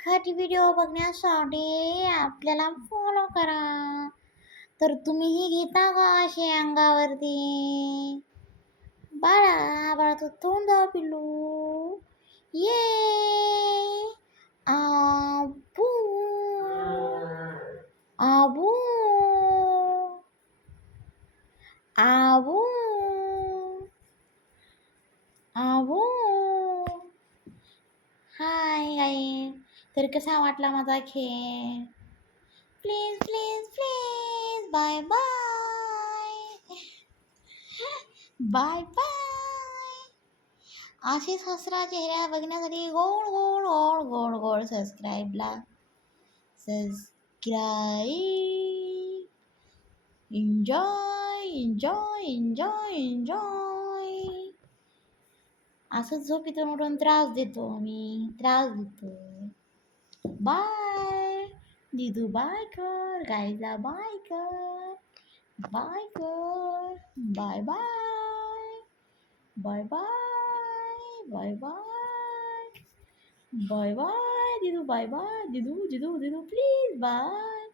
खट व्हिडिओ बघण्यासाठी आपल्याला फॉलो करा. तर तुम्हीही घेता का असे अंगावरती? बाळा बाळाचं तोंड दाव पिल्लू. ये आबू आबू आबू आबू. हाय गाई. तर कसा वाटला माझा खेळ? Please please please bye bye bye bye. अशीच हसरा चेहरा बघण्यासाठी गोड गोड गोड गोड गोड सबस्क्राईबला subscribe. Enjoy enjoy enjoy enjoy. असंच झोपेतून उठून त्रास देतो त्रास देतो. बाय दिदू, बाय कर गाईला, बाय कर बाय कर bye bye bye bye bye bye bye bye दिदू, बाय बाय दिदू दिदू दिदू प्लीज बाय.